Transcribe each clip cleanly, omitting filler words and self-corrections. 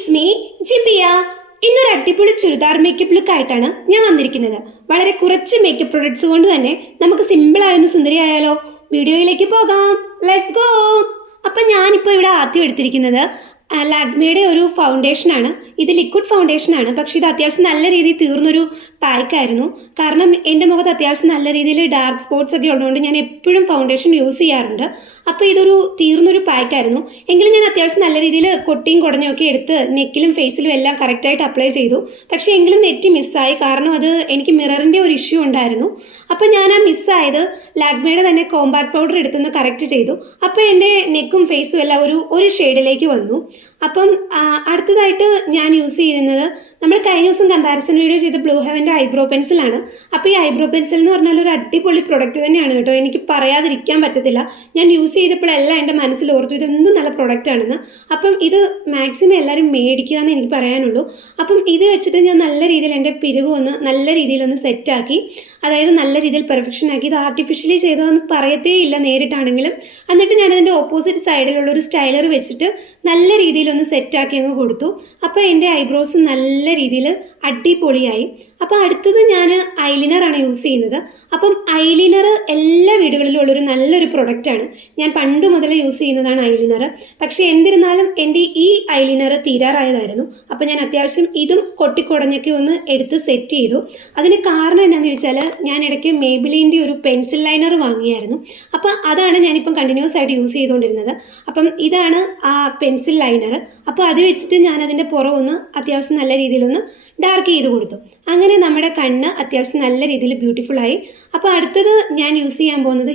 It's me ജിബിയ. ഇന്നൊരു അടിപൊളി churidar makeup look ആയിട്ടാണ് ഞാൻ വന്നിരിക്കുന്നത്. വളരെ കുറച്ച് മേക്കപ്പ് പ്രൊഡക്ട്സ് കൊണ്ട് തന്നെ നമുക്ക് സിമ്പിളായൊന്ന് സുന്ദരിയായാലോ. വീഡിയോയിലേക്ക് പോകാം, ലെറ്റ്സ് ഗോ. അപ്പം ഞാനിപ്പോൾ ഇവിടെ ആദ്യം എടുത്തിരിക്കുന്നത് ലാക്മിയുടെ ഒരു ഫൗണ്ടേഷനാണ്. ഇത് ലിക്വിഡ് ഫൗണ്ടേഷനാണ്, പക്ഷേ ഇത് അത്യാവശ്യം നല്ല രീതിയിൽ തീർന്നൊരു പാക്കായിരുന്നു. കാരണം എൻ്റെ മുഖത്ത് അത്യാവശ്യം നല്ല രീതിയിൽ ഡാർക്ക് സ്പോട്ട്സ് ഒക്കെ ഉള്ളതുകൊണ്ട് ഞാൻ എപ്പോഴും ഫൗണ്ടേഷൻ യൂസ് ചെയ്യാറുണ്ട്. അപ്പോൾ ഇതൊരു തീർന്നൊരു പാക്കായിരുന്നു. എങ്കിലും ഞാൻ അത്യാവശ്യം നല്ല രീതിയിൽ കൊട്ടിയും കുടഞ്ഞും ഒക്കെ എടുത്ത് നെക്കിലും ഫേസിലും എല്ലാം കറക്റ്റായിട്ട് അപ്ലൈ ചെയ്തു. പക്ഷേ എങ്കിലും നെറ്റ് മിസ്സായി. കാരണം അത് എനിക്ക് മിററിൻ്റെ ഒരു ഇഷ്യൂ ഉണ്ടായിരുന്നു. അപ്പോൾ ഞാൻ ആ മിസ്സായത് ലാക്മിയുടെ തന്നെ കോമ്പാക്ട് പൗഡർ എടുത്തൊന്ന് കറക്റ്റ് ചെയ്തു. അപ്പോൾ എൻ്റെ നെക്കും ഫേസും എല്ലാം ഒരു ഷെയ്ഡിലേക്ക് വന്നു. അപ്പം അടുത്തതായിട്ട് ഞാൻ യൂസ് ചെയ്യുന്നത് നമ്മൾ കഴിഞ്ഞ ദിവസം കമ്പാരിസൺ വീഡിയോ ചെയ്ത ബ്ലൂ ഹെവൻ്റെ ഐബ്രോ പെൻസിലാണ്. അപ്പോൾ ഈ ഐബ്രോ പെൻസിൽ എന്ന് പറഞ്ഞാൽ ഒരു അടിപൊളി പ്രൊഡക്റ്റ് തന്നെയാണ് കേട്ടോ. എനിക്ക് പറയാതിരിക്കാൻ പറ്റത്തില്ല. ഞാൻ യൂസ് ചെയ്തപ്പോഴെല്ലാം എൻ്റെ മനസ്സിൽ ഓർത്തു ഇതെന്തും നല്ല പ്രൊഡക്റ്റ് ആണെന്ന്. അപ്പം ഇത് മാക്സിമം എല്ലാവരും മേടിക്കുക എന്ന് എനിക്ക് പറയാനുള്ളൂ. അപ്പം ഇത് വെച്ചിട്ട് ഞാൻ നല്ല രീതിയിൽ എൻ്റെ പിരിവ് ഒന്ന് നല്ല രീതിയിലൊന്ന് സെറ്റാക്കി, അതായത് നല്ല രീതിയിൽ പെർഫെക്ഷൻ ആക്കി. ഇത് ആർട്ടിഫിഷ്യലി ചെയ്തതെന്ന് പറയത്തേ ഇല്ല നേരിട്ടാണെങ്കിലും. എന്നിട്ട് ഞാനതിൻ്റെ ഓപ്പോസിറ്റ് സൈഡിലുള്ള ഒരു സ്റ്റൈലർ വെച്ചിട്ട് നല്ല രീതിയിലൊന്ന് സെറ്റാക്കി അങ്ങ് കൊടുത്തു. അപ്പോൾ എൻ്റെ ഐബ്രോസ് നല്ല രീതിയിൽ അടിപൊളിയായി. അപ്പോൾ അടുത്തത് ഞാൻ ഐലിനറാണ് യൂസ് ചെയ്യുന്നത്. അപ്പം ഐലിനർ എല്ലാ വീടുകളിലും ഉള്ളൊരു നല്ലൊരു പ്രൊഡക്റ്റാണ്. ഞാൻ പണ്ട് മുതലേ യൂസ് ചെയ്യുന്നതാണ് ഐലിനർ. പക്ഷേ എന്നിരുന്നാലും എൻ്റെ ഈ ഐലിനർ തീരാറായതായിരുന്നു. അപ്പോൾ ഞാൻ അത്യാവശ്യം ഇതും കൊട്ടിക്കുടഞ്ഞൊക്കെ ഒന്ന് എടുത്ത് സെറ്റ് ചെയ്തു. അതിന് കാരണം എന്താണെന്ന് ചോദിച്ചാൽ ഞാൻ ഇടയ്ക്ക് മേബിലിൻ്റെ ഒരു പെൻസിൽ ലൈനർ വാങ്ങിയായിരുന്നു. അപ്പോൾ അതാണ് ഞാനിപ്പം കണ്ടിന്യൂസ് ആയിട്ട് യൂസ് ചെയ്തുകൊണ്ടിരുന്നത്. അപ്പം ഇതാണ് ആ പെൻസിൽ ലൈനർ. അപ്പോൾ അത് വെച്ചിട്ട് ഞാൻ അതിൻ്റെ പുറമൊന്ന് അത്യാവശ്യം നല്ല രീതിയിലൊന്ന് ഡാർക്ക് ചെയ്ത് കൊടുത്തു. അങ്ങനെ നമ്മുടെ കണ്ണ് അത്യാവശ്യം നല്ല രീതിയിൽ ബ്യൂട്ടിഫുള്ളായി. അപ്പോൾ അടുത്തത് ഞാൻ യൂസ് ചെയ്യാൻ പോകുന്നത്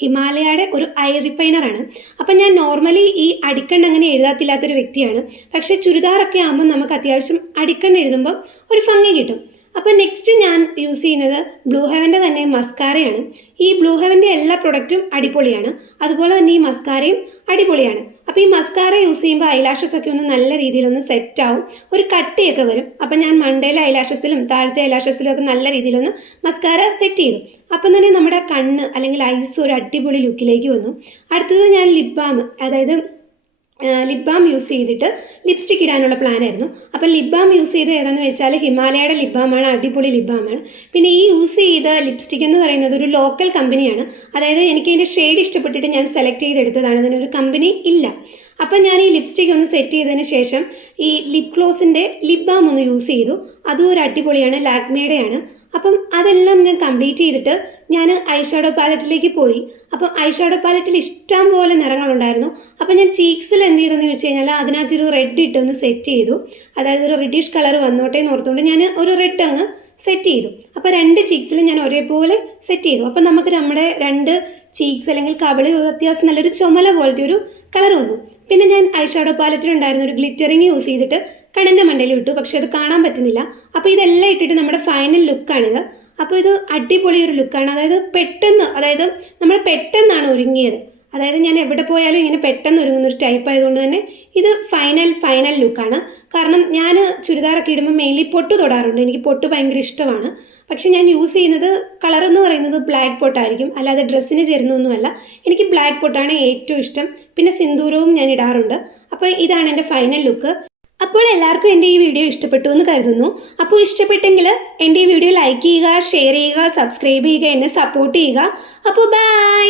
ഹിമാലയയുടെ ഒരു ഐ റിഫൈനറാണ്. അപ്പം ഞാൻ നോർമലി ഈ അടിക്കണ്ണ് അങ്ങനെ എഴുതാത്തില്ലാത്തൊരു വ്യക്തിയാണ്. പക്ഷേ ചുരിദാറൊക്കെ ആകുമ്പോൾ നമുക്ക് അത്യാവശ്യം അടിക്കണ്ണ് എഴുതുമ്പം ഒരു ഭംഗി കിട്ടും. അപ്പോൾ നെക്സ്റ്റ് ഞാൻ യൂസ് ചെയ്യുന്നത് ബ്ലൂ ഹെവൻ്റെ തന്നെ മസ്കാരയാണ്. ഈ ബ്ലൂ ഹെവൻ്റെ എല്ലാ പ്രൊഡക്റ്റും അടിപൊളിയാണ്, അതുപോലെ തന്നെ ഈ മസ്കാരയും അടിപൊളിയാണ്. അപ്പോൾ ഈ മസ്കാര യൂസ് ചെയ്യുമ്പോൾ ഐലാഷസ് ഒക്കെ ഒന്ന് നല്ല രീതിയിലൊന്ന് സെറ്റാവും, ഒരു കട്ടിയൊക്കെ വരും. അപ്പം ഞാൻ മണ്ടയിലെ ഐലാഷസിലും താഴത്തെ ഐലാഷസിലും ഒക്കെ നല്ല രീതിയിലൊന്ന് മസ്കാര സെറ്റ് ചെയ്തു. അപ്പം തന്നെ നമ്മുടെ കണ്ണ് അല്ലെങ്കിൽ ഐസ് ഒരു അടിപൊളി ലുക്കിലേക്ക് വന്നു. അടുത്തത് ഞാൻ ലിപ് ബാം യൂസ് ചെയ്തിട്ട് ലിപ്സ്റ്റിക് ഇടാനുള്ള പ്ലാനായിരുന്നു. അപ്പം ലിപ് ബാം യൂസ് ചെയ്ത് ഏതാണെന്ന് വെച്ചാൽ ഹിമാലയയുടെ ലിപ് ബാമാണ്, അടിപൊളി ലിപ് ബാമാണ്. പിന്നെ ഈ യൂസ് ചെയ്ത ലിപ്സ്റ്റിക് എന്ന് പറയുന്നത് ഒരു ലോക്കൽ കമ്പനിയാണ്. അതായത് എനിക്ക് അതിൻ്റെ ഷെയ്ഡ് ഇഷ്ടപ്പെട്ടിട്ട് ഞാൻ സെലക്ട് ചെയ്തെടുത്തതാണ്, അതിനൊരു കമ്പനി ഇല്ല. അപ്പം ഞാൻ ഈ ലിപ്സ്റ്റിക് ഒന്ന് സെറ്റ് ചെയ്തതിന് ശേഷം ഈ ലിപ് ഗ്ലോസിൻ്റെ ലിപ് ബാം ഒന്ന് യൂസ് ചെയ്തു. അതും ഒരു അടിപൊളിയാണ്, ലാക്മിയുടെയാണ്. അപ്പം അതെല്ലാം ഞാൻ കംപ്ലീറ്റ് ചെയ്തിട്ട് ഞാൻ ഐ ഷാഡോ പാലറ്റിലേക്ക് പോയി. അപ്പം ഐ ഷാഡോ പാലറ്റിൽ ഇഷ്ടം പോലെ നിറങ്ങളുണ്ടായിരുന്നു. അപ്പം ഞാൻ ചീക്സിൽ എന്ത് ചെയ്തെന്ന് വെച്ച് കഴിഞ്ഞാൽ അതിനകത്തൊരു റെഡ് ഇട്ടൊന്ന് സെറ്റ് ചെയ്തു. അതായത് ഒരു റെഡിഷ് കളർ വന്നോട്ടെ എന്ന് ഓർത്തുകൊണ്ട് ഞാൻ ഒരു റെഡ് അങ്ങ് സെറ്റ് ചെയ്തു. അപ്പോൾ രണ്ട് ചീക്സിലും ഞാൻ ഒരേപോലെ സെറ്റ് ചെയ്തു. അപ്പം നമുക്ക് നമ്മുടെ രണ്ട് ചീക്സ് അല്ലെങ്കിൽ കവിള് അത്യാവശ്യം നല്ലൊരു ചുമല പോലത്തെ ഒരു കളർ വന്നു. പിന്നെ ഞാൻ ഐ ഷാഡോ പാലറ്റിലുണ്ടായിരുന്ന ഒരു ഗ്ലിറ്ററിങ് യൂസ് ചെയ്തിട്ട് കണ്ണിൻ്റെ മണ്ടയിൽ വിട്ടു, പക്ഷെ അത് കാണാൻ പറ്റുന്നില്ല. അപ്പോൾ ഇതെല്ലാം ഇട്ടിട്ട് നമ്മുടെ ഫൈനൽ ലുക്കാണിത്. അപ്പോൾ ഇത് അടിപൊളി ഒരു ലുക്കാണ്. അതായത് നമ്മൾ പെട്ടെന്നാണ് ഒരുങ്ങിയത്. അതായത് ഞാൻ എവിടെ പോയാലും ഇങ്ങനെ പെട്ടെന്ന് ഒരുങ്ങുന്നൊരു ടൈപ്പ് ആയതുകൊണ്ട് തന്നെ ഇത് ഫൈനൽ ലുക്കാണ്. കാരണം ഞാൻ ചുരിദാറൊക്കെ ഇടുമ്പോൾ മെയിൻലി പൊട്ട് തൊടാറുണ്ട്. എനിക്ക് പൊട്ട് ഭയങ്കര ഇഷ്ടമാണ്. പക്ഷെ ഞാൻ യൂസ് ചെയ്യുന്നത് കളർ എന്ന് പറയുന്നത് ബ്ലാക്ക് പൊട്ടായിരിക്കും, അല്ലാതെ ഡ്രസ്സിന് ചേരുന്നൊന്നുമല്ല. എനിക്ക് ബ്ലാക്ക് പൊട്ടാണ് ഏറ്റവും ഇഷ്ടം. പിന്നെ സിന്ദൂരവും ഞാൻ ഇടാറുണ്ട്. അപ്പോൾ ഇതാണ് എൻ്റെ ഫൈനൽ ലുക്ക്. അപ്പോൾ എല്ലാവർക്കും എൻ്റെ ഈ വീഡിയോ ഇഷ്ടപ്പെട്ടു എന്ന് കരുതുന്നു. അപ്പോൾ ഇഷ്ടപ്പെട്ടെങ്കിൽ എൻ്റെ ഈ വീഡിയോ ലൈക്ക് ചെയ്യുക, ഷെയർ ചെയ്യുക, സബ്സ്ക്രൈബ് ചെയ്യുക, എന്നെ സപ്പോർട്ട് ചെയ്യുക. അപ്പോൾ ബൈ.